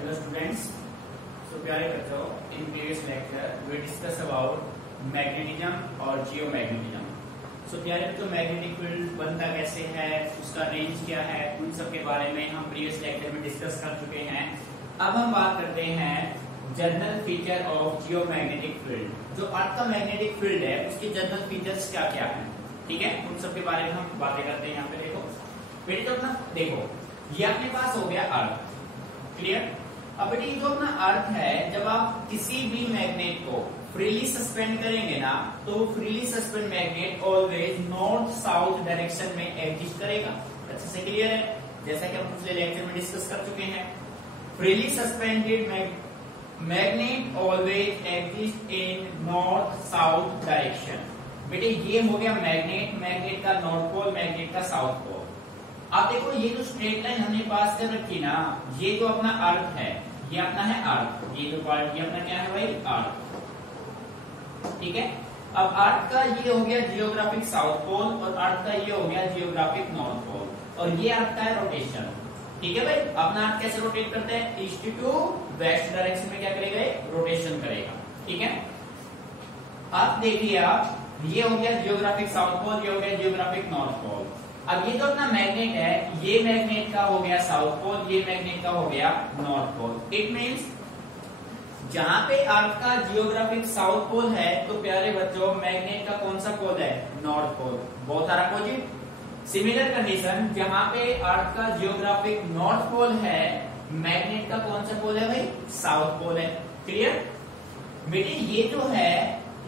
Hello students. So प्यारे बच्चों, in previous lecture we discuss about magnetism और geomagnetism. So प्यारे बच्चों, मैग्नेटिक फील्ड बनता कैसे है, उसका रेंज क्या है, उन सब के बारे में हम प्रीवियस लेक्चर में डिस्कस कर चुके हैं. अब हम बात करते हैं general feature of geomagnetic field. जो अर्थ का मैग्नेटिक फील्ड है उसके जनरल फीचर्स क्या क्या है, ठीक है, उन सब के बारे में हम बातें करते हैं. यहाँ पे देखो बेटे, तो अपना देखो ये अपने पास हो गया अर्थ, क्लियर. अब बेटे जो अपना अर्थ है, जब आप किसी भी मैग्नेट को फ्रीली सस्पेंड करेंगे ना, तो freely suspend magnet always north south direction में एग्जिस्ट करेगा. अच्छे से क्लियर है, जैसा कि हम पिछले लेक्चर में डिस्कस कर चुके हैं. Freely suspended magnet always exist in north south direction. बेटे ये हो गया मैग्नेट का नॉर्थ पोल, मैग्नेट का साउथ पोल. अब देखो ये जो स्ट्रेट लाइन हमने पास कर रखी ना, ये जो अपना अर्थ है, ये अपना है अर्थ. ये जो पार्ट ये अपना क्या है भाई, अर्थ, ठीक है. अब अर्थ का ये हो गया जियोग्राफिक साउथ पोल और अर्थ का ये हो गया जियोग्राफिक नॉर्थ पोल, और ये अर्थ का है रोटेशन. ठीक है भाई, अपना अर्थ कैसे रोटेट करते हैं, ईस्ट टू वेस्ट डायरेक्शन में क्या करेगा, रोटेशन करेगा. ठीक है. अब देखिए आप, ये हो गया जियोग्राफिक साउथ पोल, ये हो गया जियोग्राफिक नॉर्थ पोल. अब ये जो अपना मैग्नेट है, ये मैग्नेट का हो गया साउथ पोल, ये मैग्नेट का हो गया नॉर्थ पोल. इट मींस जहां पे अर्थ का जियोग्राफिक साउथ पोल है, तो प्यारे बच्चों मैग्नेट का कौन सा पोल है, north pole. Both are opposite. Similar condition, जहां पे अर्थ का जियोग्राफिक नॉर्थ पोल है, मैग्नेट का कौन सा पोल है भाई, साउथ पोल है. क्लियर बेटे, ये जो है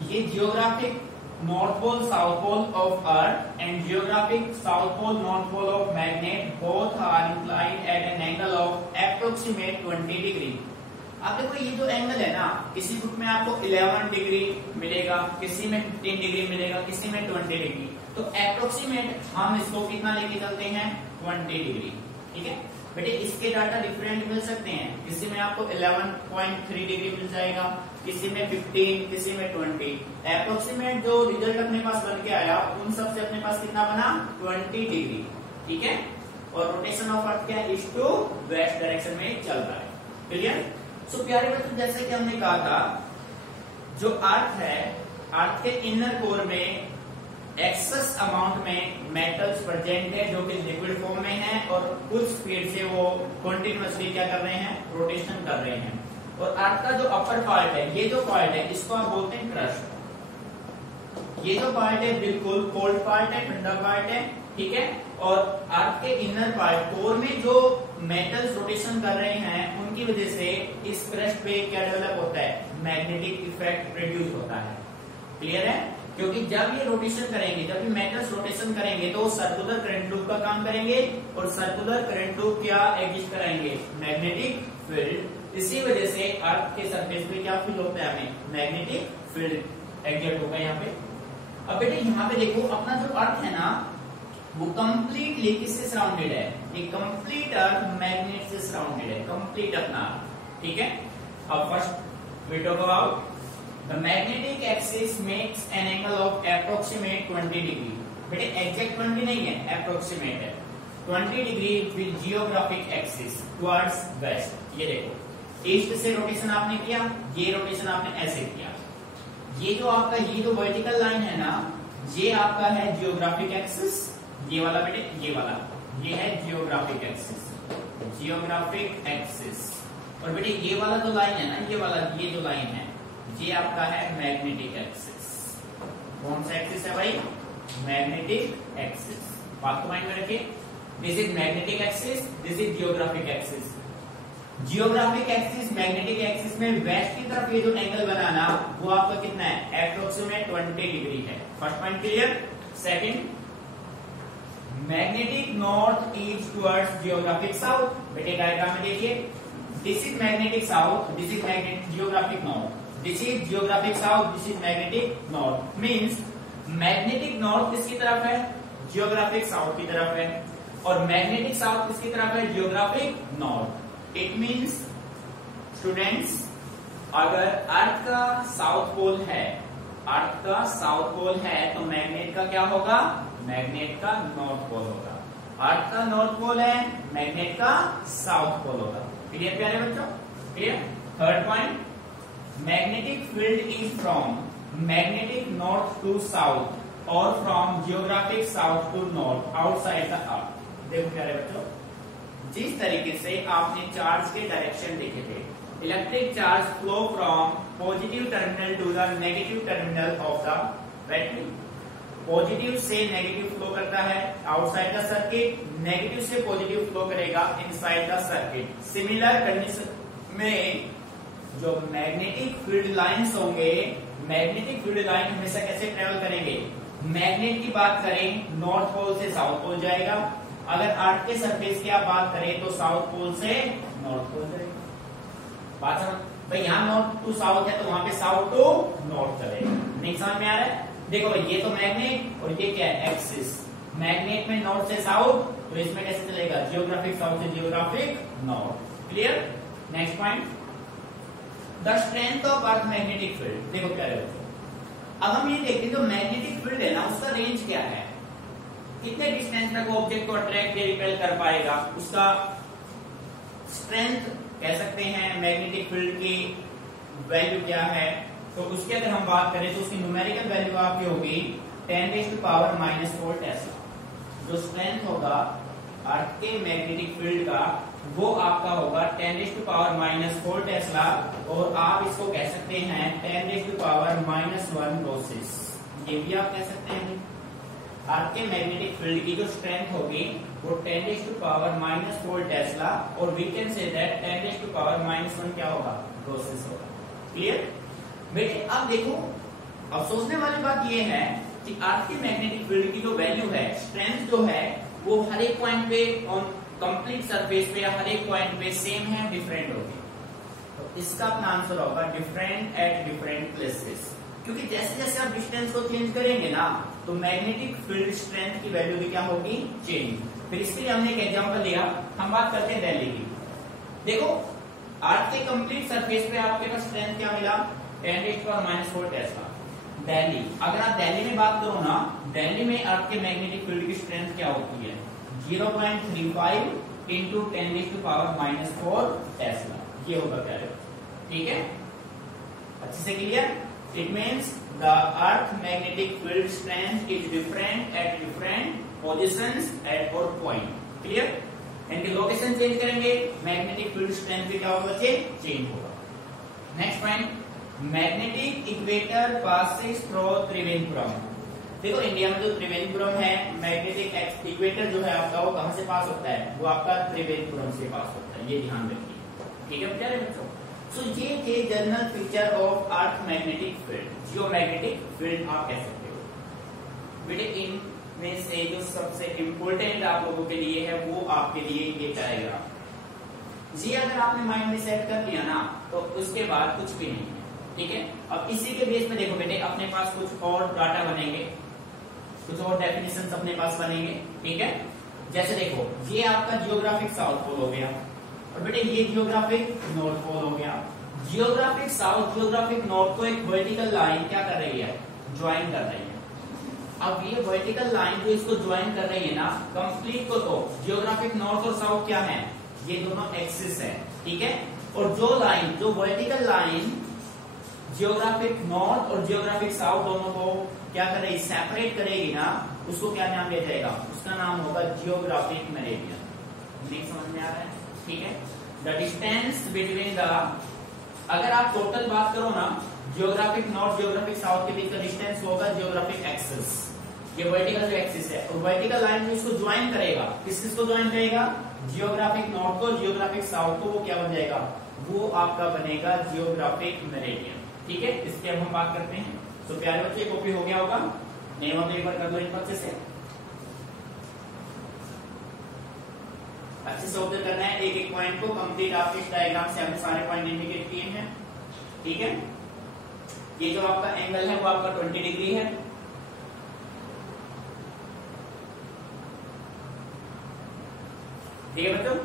ये geographic north pole south pole of earth and geographic south pole north pole of magnet both are inclined at an angle of approximate 20 degree. अब देखो ये जो एंगल है ना, किसी बुक में आपको 11 डिग्री मिलेगा, किसी में 15 डिग्री मिलेगा, किसी में 20 डिग्री. तो अप्रोक्सीमेट हम इसको कितना लेके चलते हैं, 20 डिग्री. ठीक है बेटे, इसके डाटा डिफरेंट मिल सकते हैं. किसी में आपको 11.3 डिग्री मिल जाएगा, किसी में 15, किसी में 20. अप्रोक्सीमेट जो रिजल्ट अपने पास बन के आया, उन सब से अपने पास कितना बना, 20 डिग्री. ठीक है. और रोटेशन ऑफ अर्थ क्या है, ईस्ट टू वेस्ट डायरेक्शन में चल रहा है. क्लियर. सो प्यारे बच्चों, जैसे कि हमने कहा था, जो अर्थ है, अर्थ के इनर कोर में एक्सेस अमाउंट में मेटल्स प्रेजेंट है, जो कि लिक्विड फॉर्म में है, और कुछ स्पीड से वो कंटिन्यूअसली क्या कर रहे हैं, रोटेशन कर रहे हैं. और अर्थ का जो अपर पार्ट है, ये जो पार्ट है, इसको आप बोलते हैं क्रस्ट. ये जो पार्ट है बिल्कुल कोल्ड पार्ट है, ठंडा पार्ट है. ठीक है. और अर्थ के इनर पार्ट कोर में जो मेटल्स रोटेशन कर रहे हैं, उनकी वजह से इस क्रस्ट पे क्या डेवलप होता है, मैग्नेटिक इफेक्ट प्रोड्यूस होता है. क्लियर है. क्योंकि जब ये रोटेशन करेंगे, जब ये मेटल्स रोटेशन करेंगे, तो सर्कुलर करंट लूप का काम करेंगे, और सर्कुलर करंट लूप क्या एग्जिस्ट कराएंगे, मैग्नेटिक फील्ड. इसी वजह से अर्थ के सरफेस पे क्या फील होता है, हमें मैग्नेटिक फील्ड एग्जिस्ट होगा यहाँ पे. अब बेटे यहाँ पे देखो, अपना जो अर्थ है ना, वो कंप्लीटली किससे सराउंडेड है, ये कंप्लीट अर्थ मैग्नेट से सराउंडेड है, कंप्लीट अपना. ठीक है. अब first we talk about the magnetic axis makes an angle of approximate 20 degree. बेटे एग्जैक्ट 20 नहीं है, अप्रोक्सीमेट है. 20 degree with geographic axis towards waste. ये देखो, ईस्ट से रोटेशन आपने किया, ये रोटेशन आपने ऐसे किया. ये जो आपका ये जो वर्टिकल लाइन है ना, ये आपका है जियोग्राफिक एक्सिस. ये वाला बेटे, ये वाला, ये है जियोग्राफिक एक्सिस, जियोग्राफिक एक्सिस. और बेटे ये वाला जो लाइन है ना, ये वाला, ये जो लाइन है, ये आपका है मैग्नेटिक एक्सिस. कौन सा एक्सिस है भाई, मैग्नेटिक एक्सिस. बात को माइंड में रखिए. This is magnetic axis, this is geographic axis. Geographic axis magnetic axis में वेस्ट की तरफ ये जो एंगल बनाना, वो आपका कितना है, अप्रोक्सीमेट 20 डिग्री है. First point clear. Second, magnetic north is towards geographic south. बेटे डायग्राम में देखिए, this is magnetic south, this is magnetic geographic north. This is geographic south, this is magnetic north. Means magnetic north किसकी तरफ है, geographic south की तरफ है, और magnetic south किसकी तरफ है, geographic north. It means students, अगर अर्थ का साउथ पोल है, अर्थ का साउथ पोल है, तो मैग्नेट का क्या होगा, मैग्नेट का नॉर्थ पोल होगा. अर्थ का नॉर्थ पोल है, मैग्नेट का साउथ पोल होगा. क्लियर प्यारे बच्चों. Clear. Third point, magnetic field is from magnetic north to south और from geographic south to north outside the earth. देखो प्यारे बच्चों, जिस तरीके से आपने चार्ज के डायरेक्शन देखे थे, electric charge flow from positive terminal to the negative terminal of the battery. Positive से नेगेटिव फ्लो करता है आउटसाइड द सर्किट, नेगेटिव से पॉजिटिव फ्लो करेगा inside the circuit. Similar condition में जो मैग्नेटिक फील्ड लाइंस होंगे, मैग्नेटिक फील्ड लाइन हमेशा कैसे ट्रेवल करेंगे? मैग्नेट की बात करें नॉर्थ पोल से साउथ पोल जाएगा, अगर अर्थ के सरफेस की आप बात करें तो साउथ पोल से नॉर्थ पोल जाएगा। बात समझ भाई, यहाँ नॉर्थ टू साउथ है तो वहां पे साउथ टू नॉर्थ चलेगा। नहीं समझ में आ रहा है? देखो भाई, ये तो मैग्नेट और ये क्या है? एक्सिस। मैग्नेट में नॉर्थ से साउथ, तो इसमें कैसे चलेगा? जियोग्राफिक साउथ से geographic north. Clear. Next point, the strength of earth magnetic field. देखो क्या है, अब हम ये देखते हैं जो मैग्नेटिक फील्ड है ना, उसका रेंज क्या है, कितने डिस्टेंस तक वो ऑब्जेक्ट को अट्रैक्ट या रिपेल कर पाएगा, उसका स्ट्रेंथ कह सकते हैं। मैग्नेटिक फील्ड की वैल्यू क्या है, तो उसकी अगर हम बात करें तो उसकी न्यूमेरिकल वैल्यू आपकी होगी 10⁻⁻⁴ टेस्ला। जो स्ट्रेंथ होगा अर्थ के मैग्नेटिक फील्ड का वो आपका होगा 10⁻⁻⁴ टेस्ला, और आप इसको कह सकते हैं 10⁻⁻⁴ लोसेस। ये भी आप कह सकते हैं। अर्थ के मैग्नेटिक फील्ड की जो स्ट्रेंथ होगी वो 10⁻⁻⁴ टेस्ला, और वी कैन से दैट 10⁻⁻⁴ क्या होगा? लोसेस होगा। क्लियर बेटे। अब देखो, अब सोचने वाली बात ये है कि अर्थ के मैग्नेटिक फील्ड की जो वैल्यू है, स्ट्रेंथ जो है, वो हर एक पॉइंट पे ऑन कंप्लीट सरफेस पे या हर एक पॉइंट पे सेम है, डिफरेंट होगी। तो इसका अपना आंसर होगा डिफरेंट एट डिफरेंट प्लेसेस, क्योंकि जैसे जैसे आप डिस्टेंस को चेंज करेंगे ना, तो मैग्नेटिक फील्ड स्ट्रेंथ की वैल्यू भी क्या होगी? चेंज। फिर इसके लिए हमने एक एग्जांपल लिया, हम बात करते हैं दिल्ली की। देखो, अर्थ के कंप्लीट सरफेस पे आपके पास स्ट्रेंथ क्या मिला? 10⁻⁴ टेस्ला। दिल्ली, अगर आप दिल्ली में बात करो ना, दिल्ली में अर्थ के मैग्नेटिक फील्ड की स्ट्रेंथ क्या होती है? 0.35 इंटू 10⁻⁴ टेस्ला। ये होगा क्या? ठीक है, अच्छे से clear. It means the earth magnetic field strength is different at different positions at और पॉइंट। क्लियर। इनके लोकेशन चेंज करेंगे, मैग्नेटिक फील्ड स्ट्रेंथ भी क्या होगा? चेंज होगा। Next point, magnetic equator passes through Trivendrapuram. देखो, इंडिया में जो त्रिवेंद्रपुरम है, मैग्नेटिक इक्वेटर जो है आपका, वो कहां से पास होता है? वो आपका त्रिवेंद्रपुरम से पास होता है। ये ध्यान रखिए। ठीक है प्यारे बच्चों। सो ये थे general feature of earth magnetic field, geomagnetic field आप कह सकते हो। बेटे, इनमें से जो सबसे इम्पोर्टेंट आप लोगों के लिए है वो आपके लिए ये डायग्राम। ये अगर आपने माइंड में सेट कर लिया ना, तो उसके बाद कुछ भी नहीं है। ठीक है। अब इसी के बेस में देखो बेटे, अपने पास कुछ और डाटा बनेंगे, कुछ और डेफिनेशन अपने पास बनेंगे। ठीक है। जैसे देखो, ये आपका जियोग्राफिक साउथ पोल हो गया, और बेटे ये जियोग्राफिक नॉर्थ पोल हो गया। जियोग्राफिक साउथ, जियोग्राफिक नॉर्थ को एक वर्टिकल लाइन क्या कर रही है? ज्वाइन कर रही है। अब ये वर्टिकल लाइन जो इसको ज्वाइन कर रही है ना, कंप्लीट को, तो जियोग्राफिक नॉर्थ और साउथ क्या है? ये दोनों एक्सिस है। ठीक है। और जो लाइन, जो वर्टिकल लाइन जियोग्राफिक नॉर्थ और जियोग्राफिक साउथ दोनों को क्या कर रही? सेपरेट करेगी ना, उसको क्या नाम दिया जाएगा? उसका नाम होगा जियोग्राफिक मेरिडियन। नहीं समझ में आ रहा है? ठीक है। द डिस्टेंस बिटवीन द, अगर आप टोटल बात करो ना, जियोग्राफिक नॉर्थ जियोग्राफिक साउथ के बीच का डिस्टेंस होगा जियोग्राफिक एक्सिस। ये वर्टिकल जो एक्सिस है, और वर्टिकल लाइन में इसको ज्वाइन करेगा। किसको ज्वाइन करेगा? जियोग्राफिक नॉर्थ को, जियोग्राफिक साउथ को। वो क्या बन जाएगा? वो आपका बनेगा जियोग्राफिक मेरिडियन। ठीक है। इसकी अब हम बात करते हैं। तो प्यारे बच्चे, कॉपी हो गया होगा? नहीं हो तो एक बार कर दो इनको अच्छे से ऑब्जर्व करना है। एक एक पॉइंट को कंप्लीट आपके इस डायग्राम से हमने सारे पॉइंट इंडिकेट किए हैं। ठीक है। ये जो आपका एंगल है वो आपका 20 डिग्री है। ठीक है बच्चों।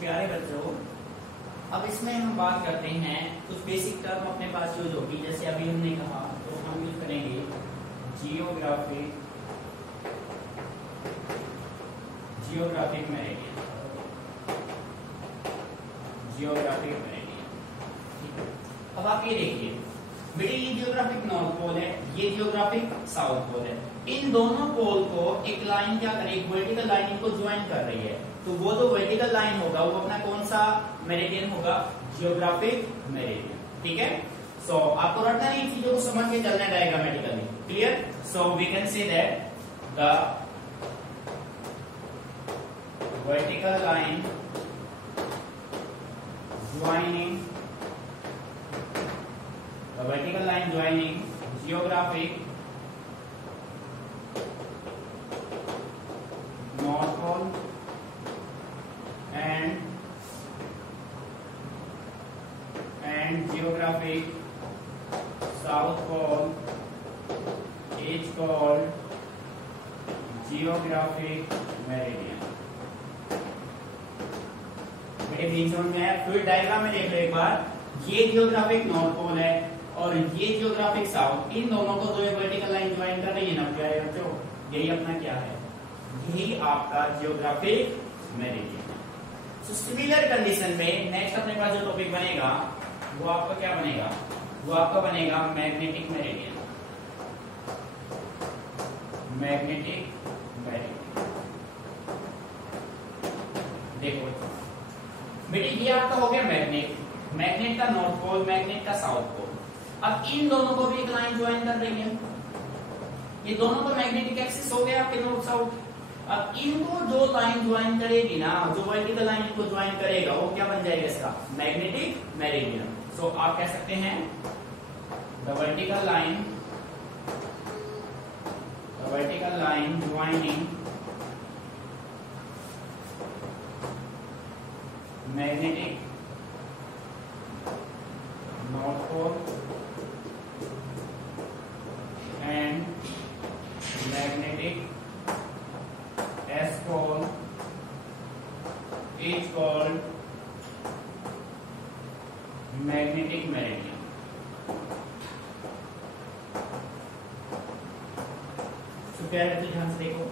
प्यारे बच्चों, अब इसमें हम बात करते हैं कुछ बेसिक टर्म अपने पास यूज होगी, जैसे अभी हमने कहा तो हम यूज करेंगे जियोग्राफिक मेरिडियन। अब आप ये देखिए बेटे, ये जियोग्राफिक नॉर्थ पोल है, ये जियोग्राफिक साउथ पोल है। इन दोनों पोल को एक लाइन क्या करेगी, वर्टिकल लाइन इनको ज्वाइन कर रही है, तो वो जो वर्टिकल लाइन होगा वो अपना कौन सा मेरिडियन होगा, जियोग्राफिक मेरिडियन। ठीक है, सो आपको रटना नहीं, चीजों को समझ के चलना है diagrammatically. Clear? So we can say that the vertical line joining geographic north pole and geographic south pole is called geographic meridian। समझ में आया? फिर डायग्राम में देख लो एक बार, ये जियोग्राफिक नॉर्थ पोल है और ये जियोग्राफिक साउथ, इन दोनों को जो वर्टिकल लाइन ज्वाइन कर रही है ना, क्या है बच्चों, यही अपना क्या है, यही आपका geographic meridian. So similar condition में नेक्स्ट अपने पास जो टॉपिक बनेगा वो आपका क्या बनेगा, वो आपका बनेगा मैग्नेटिक मेरिडियन। देखो बेटे, ये आपका हो गया मैग्नेट का नॉर्थ पोल, मैग्नेट का साउथ पोल। अब इन दोनों को भी एक लाइन ज्वाइन कर रही है, ये दोनों तो मैग्नेटिक एक्सिस हो गया आपके नॉर्थ साउथ। अब इनको जो लाइन ज्वाइन करेगी ना, जो वर्टिकल लाइन इनको ज्वाइन करेगा, वो क्या बन जाएगा इसका, मैग्नेटिक मेरिडियन। सो आप कह सकते हैं the vertical line joining magnetic north pole and magnetic S pole is called magnetic meridian. तो क्या है, ध्यान से देखो,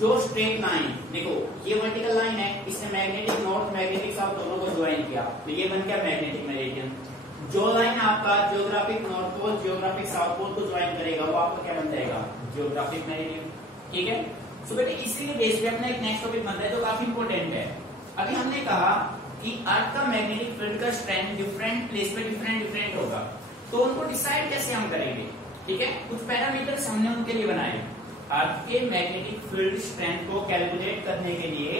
जो स्ट्रेट लाइन, देखो ये वर्टिकल लाइन है, इसने मैग्नेटिक नॉर्थ मैग्नेटिक साउथ दोनों को ज्वाइन किया, तो ये बन गया मैग्नेटिक मेरिडियन। जो लाइन आपका geographic north pole geographic south pole को ज्वाइन करेगा, वो आपका क्या बन जाएगा, जियोग्राफिक मेरिडियन। ठीक है, सो बेटे इसी बेस पे अपना एक नेक्स्ट टॉपिक बनता है जो काफी इंपॉर्टेंट है। अभी हमने कहा कि अर्थ का मैग्नेटिक फील्ड का स्ट्रेंथ डिफरेंट प्लेस पे डिफरेंट होगा, तो उनको डिसाइड कैसे हम करेंगे। ठीक है, कुछ पैरामीटर्स हमने उनके लिए बनाए। अर्थ के मैग्नेटिक फील्ड स्ट्रेंथ को कैलकुलेट करने के लिए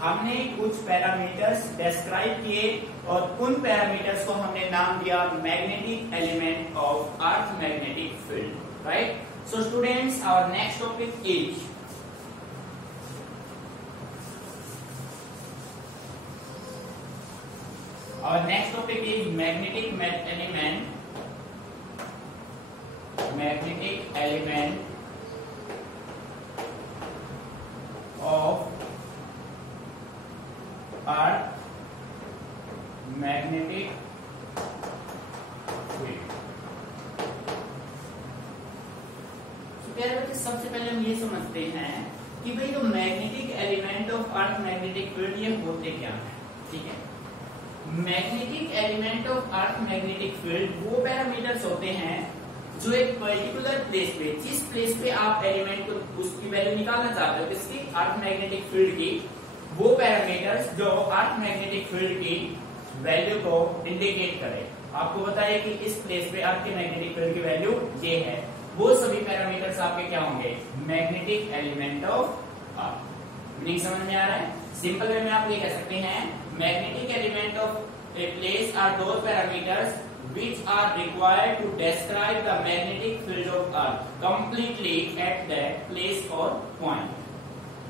हमने कुछ पैरामीटर्स डिस्क्राइब किए और उन पैरामीटर्स को हमने नाम दिया magnetic element of earth magnetic field. Right, so students, our next topic is magnetic element of earth magnetic field। सबसे पहले हम ये समझते हैं कि भाई जो magnetic element of earth magnetic field ये होते क्या है। ठीक है, magnetic element of earth magnetic field वो पैरामीटर्स होते हैं जो एक पर्टिकुलर प्लेस पे, जिस प्लेस पे आप एलिमेंट को उसकी वैल्यू निकालना चाहते हो किसकी, अर्थ मैग्नेटिक फील्ड की, वो पैरामीटर्स जो अर्थ मैग्नेटिक फील्ड की वैल्यू को इंडिकेट करे। आपको बताइए कि इस प्लेस पे अर्थ के मैग्नेटिक फील्ड की वैल्यू ये है, वो सभी पैरामीटर्स आपके क्या होंगे, magnetic element of earth. Meaning समझ में आ रहा है? सिंपल वे में आप ये कह सकते हैं magnetic element of a place are those parameters which are required to describe the magnetic field of earth completely at that place or point।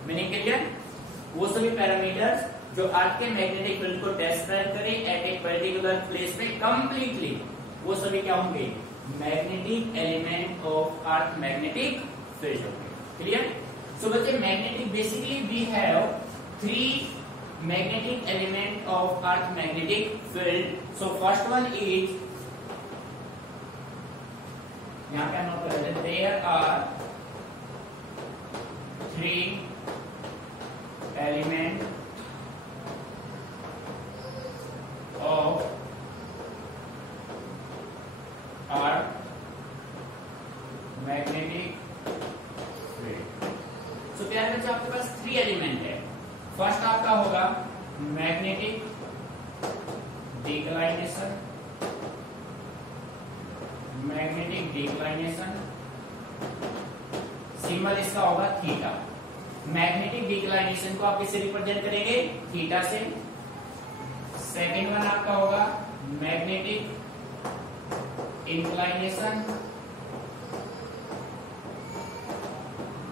Meaning clear? वो सभी पैरामीटर्स जो अर्थ के मैग्नेटिक फील्ड को डिस्क्राइब करें at a particular place पे completely, वो सभी क्या होंगे, magnetic element of earth magnetic field होंगे। क्लियर? सो बच्चे magnetic basically we have three magnetic element of earth magnetic field. So first one is, यहाँ पे नोट कर लेते, there are three element of earth magnetic field. So प्यारे बच्चों आपके पास 3 element है. फर्स्ट आपका होगा magnetic declination, magnetic declination, symbol इसका होगा थीटा. मैग्नेटिक डिक्लाइनेशन को आप किससे रिप्रेजेंट करेंगे? थीटा से. सेकेंड वन आपका होगा मैग्नेटिक इंक्लाइनेशन.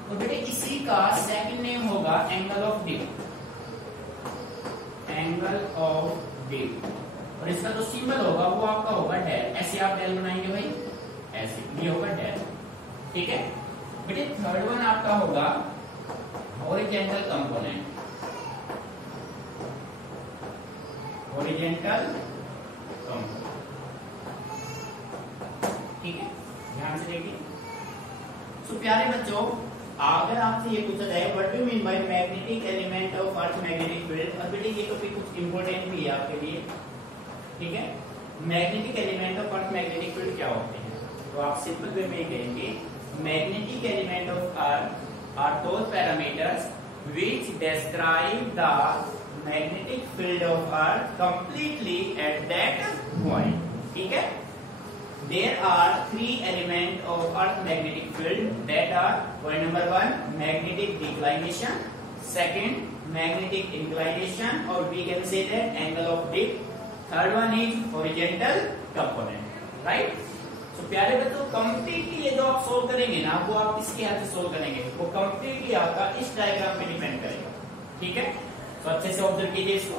तो बेटे इसी का सेकंड नेम होगा angle of dip, angle of dip. और इसका जो सिंबल होगा वो आपका होगा डेल. ऐसे आप डेल बनाएंगे भाई, ऐसे ये होगा डेल. ठीक है बेटे. थर्ड वन आपका होगा हॉरिजॉन्टल कंपोनेंट, हॉरिजॉन्टल कंपोनेंट. ठीक है, ध्यान से देखिए. सो प्यारे बच्चों, अगर आपसे ये पूछा जाए what do you mean by magnetic element of earth magnetic field, और बेटे ये टॉपिक कुछ इंपॉर्टेंट भी है आपके लिए. ठीक है, magnetic element of earth magnetic field क्या होते हैं? तो आप सिंपल वे में कहेंगे magnetic element of Earth are those parameters which describe the magnetic field of Earth completely at that point. ठीक है. There are 3 elements of earth magnetic field that are point number 1 magnetic declination, second magnetic inclination, or we can say that angle of dip, third one is horizontal component. Right? So प्यारे बच्चों, completely ये जो आप solve करेंगे ना, वो आप किसके हेल्प से सोल्व करेंगे? वो completely आपका इस डायग्राम पे डिपेंड करेगा. ठीक है, तो अच्छे से ऑब्जर्व कीजिए इसको.